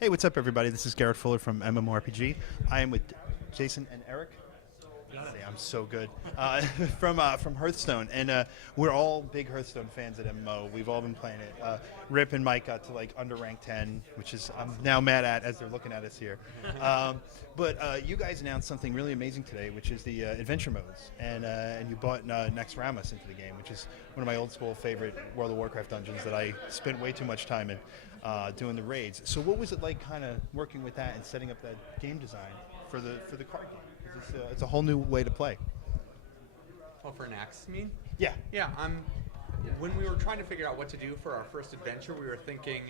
Hey, what's up, everybody? This is Garrett Fuller from MMORPG. I am with Jason and Eric. I'm so good. From Hearthstone, and we're all big Hearthstone fans at MMO. We've all been playing it. Rip and Mike got to like under rank 10, which is I'm now mad at as they're looking at us here. But you guys announced something really amazing today, which is the adventure modes, and you brought Naxxramas into the game, which is one of my old school favorite World of Warcraft dungeons that I spent way too much time in doing the raids. So what was it like, kind of working with that and setting up that game design for the card game? It's a whole new way to play. Oh, for Nax, you mean? Yeah. Yeah, when we were trying to figure out what to do for our first adventure, we were thinking,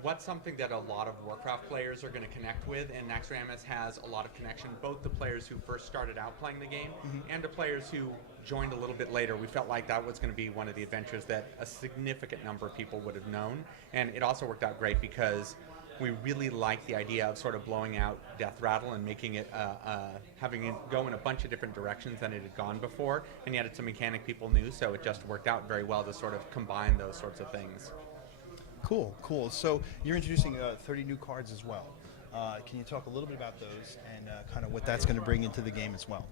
what's something that a lot of Warcraft players are going to connect with, and Naxxramas has a lot of connection, both the players who first started out playing the game and the players who joined a little bit later. We felt like that was going to be one of the adventures that a significant number of people would have known, and it also worked out great because we really liked the idea of sort of blowing out Death Rattle and making it, having it go in a bunch of different directions than it had gone before, and yet it's a mechanic people knew, so it just worked out very well to sort of combine those sorts of things. Cool, cool. So you're introducing 30 new cards as well. Can you talk a little bit about those and kind of what that's going to bring into the game as well?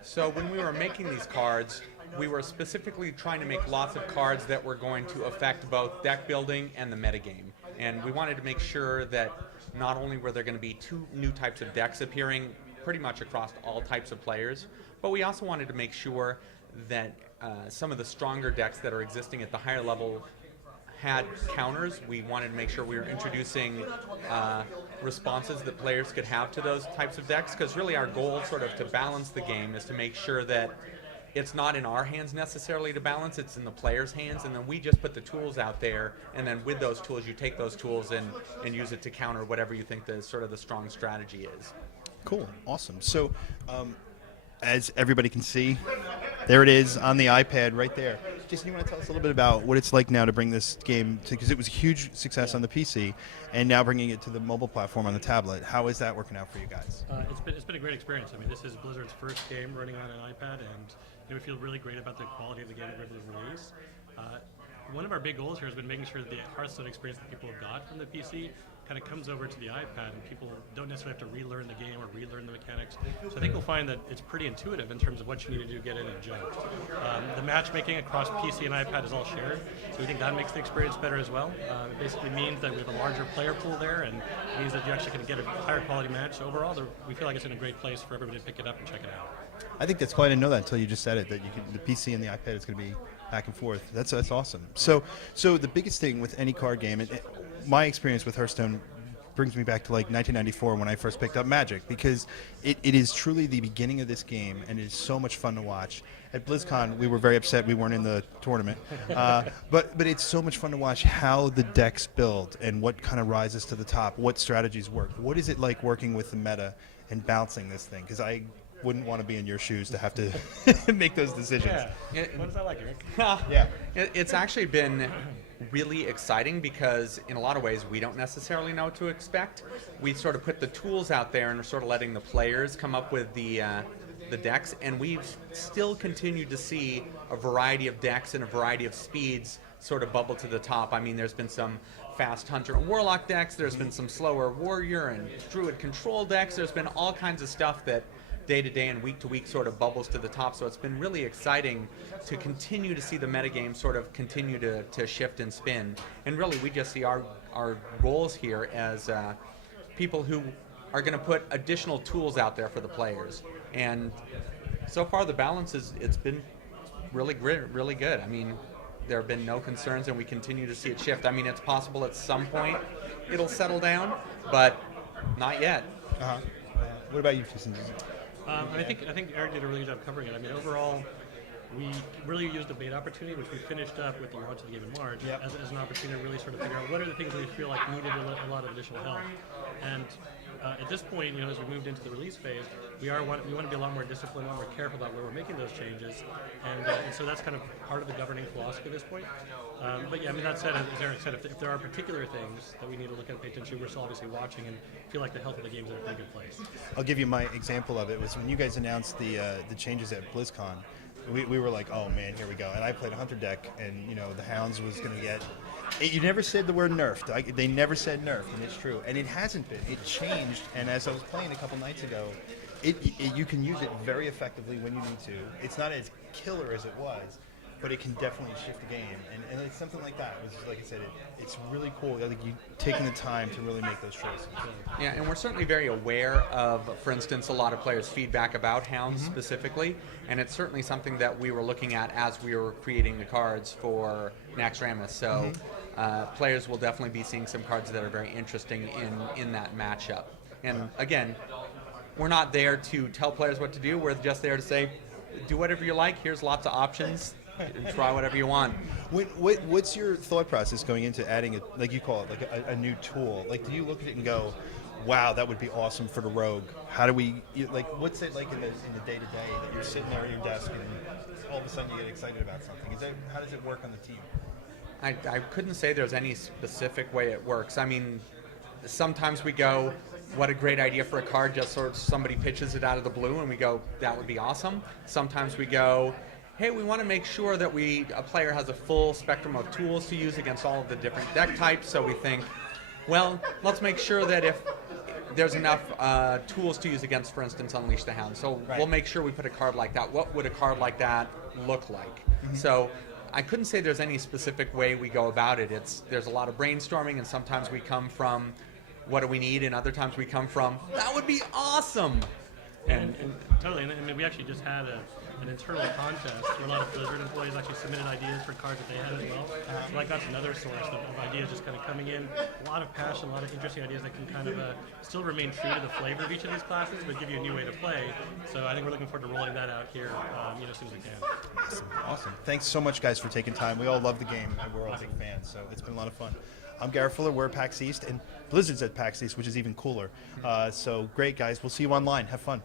So when we were making these cards, we were specifically trying to make lots of cards that were going to affect both deck building and the metagame. And we wanted to make sure that not only were there going to be two new types of decks appearing pretty much across all types of players, but we also wanted to make sure that some of the stronger decks that are existing at the higher level had counters. We wanted to make sure we were introducing responses that players could have to those types of decks, because really our goal sort of to balance the game is to make sure that it's not in our hands necessarily to balance, it's in the player's hands, and then we just put the tools out there, and then with those tools you take those tools and use it to counter whatever you think the sort of the strong strategy is. Cool, awesome. So as everybody can see, there it is on the iPad right there. Jason, you want to tell us a little bit about what it's like now to bring this game to, because it was a huge success on the PC, and now bringing it to the mobile platform on the tablet. How is that working out for you guys? It's been a great experience. I mean, this is Blizzard's first game running on an iPad, and we feel really great about the quality of the game that we've released. One of our big goals here has been making sure that the Hearthstone experience that people have got from the PC kind of comes over to the iPad, and people don't necessarily have to relearn the game or relearn the mechanics. So I think we'll find that it's pretty intuitive in terms of what you need to do to get in and jump. The matchmaking across PC and iPad is all shared, so we think that makes the experience better as well. It basically means that we have a larger player pool there, and it means that you actually can get a higher quality match. So overall, we feel like it's in a great place for everybody to pick it up and check it out. I think that's cool. I didn't know that until you just said it, that you can, the PC and the iPad is going to be back and forth. That's awesome. So the biggest thing with any card game, my experience with Hearthstone brings me back to like 1994 when I first picked up Magic, because it is truly the beginning of this game, and it is so much fun to watch. At BlizzCon, we were very upset we weren't in the tournament, but it's so much fun to watch how the decks build and what kind of rises to the top, what strategies work. What is it like working with the meta and balancing this thing? Because I wouldn't want to be in your shoes to have to make those decisions. Yeah. What does that like, Eric? Yeah. It's actually been really exciting because in a lot of ways we don't necessarily know what to expect. We sort of put the tools out there and we're sort of letting the players come up with the decks, and we've still continued to see a variety of decks and a variety of speeds sort of bubble to the top. I mean, there's been some fast Hunter and Warlock decks, there's been some slower Warrior and Druid control decks, there's been all kinds of stuff that day to day and week to week sort of bubbles to the top. So it's been really exciting to continue to see the metagame sort of continue to shift and spin. And really we just see our goals here as people who are going to put additional tools out there for the players. And so far the balance it's been really good. I mean, there have been no concerns, and we continue to see it shift. I mean, it's possible at some point it'll settle down, but not yet. What about you, Jason? I think Eric did a really good job covering it. I mean, overall, we really used the beta opportunity, which we finished up with the launch of the game in March, as an opportunity to really sort of figure out what are the things that we feel like needed a lot of additional help. And at this point, as we moved into the release phase, we want to be a lot more disciplined, a lot more careful about where we're making those changes, and so that's kind of part of the governing philosophy at this point. But yeah, I mean, that said, as Eric said, if there are particular things that we need to look at and pay attention to, we're still obviously watching and feel like the health of the game is in a pretty good place. I'll give you my example of it. Was when you guys announced the changes at BlizzCon. We were like, oh man, here we go. And I played a hunter deck, and the Hounds was going to get. You never said the word nerfed. They never said nerfed, and it's true. And it hasn't been. It changed. And as I was playing a couple nights ago, you can use it very effectively when you need to. It's not as killer as it was, but it can definitely shift the game. And it's something like that. Which is, like I said, it's really cool. Like you taking the time to really make those choices. Yeah, and we're certainly very aware of, for instance, a lot of players' feedback about Hounds specifically, and it's certainly something that we were looking at as we were creating the cards for Naxxramas. So players will definitely be seeing some cards that are very interesting in that matchup. And again, we're not there to tell players what to do. We're just there to say, do whatever you like. Here's lots of options. And try whatever you want. What's your thought process going into adding like you call it, like a new tool? Like, do you look at it and go, wow, that would be awesome for the rogue? How do we, what's it like in the day-to-day that you're sitting there at your desk and all of a sudden you get excited about something? How does it work on the team? I couldn't say there's any specific way it works. I mean, sometimes we go, what a great idea for a card, just sort of somebody pitches it out of the blue and we go, that would be awesome. Sometimes we go, hey, we want to make sure that a player has a full spectrum of tools to use against all of the different deck types, so we think, well, let's make sure that if there's enough tools to use against, for instance, Unleash the Hound. So we'll make sure we put a card like that. What would a card like that look like? So I couldn't say there's any specific way we go about it. There's a lot of brainstorming, and sometimes we come from, what do we need? And other times we come from, that would be awesome. And totally. And I mean, we actually just had an internal contest where a lot of Blizzard employees actually submitted ideas for cards that they had as well. So like that's another source of ideas just kind of coming in. A lot of passion, a lot of interesting ideas that can kind of still remain true to the flavor of each of these classes, but give you a new way to play. So I think we're looking forward to rolling that out here as soon as we can. Awesome. Thanks so much, guys, for taking time. We all love the game, and we're all big fans, so it's been a lot of fun. I'm Garrett Fuller. We're at PAX East, and Blizzard's at PAX East, which is even cooler. So great, guys. We'll see you online. Have fun.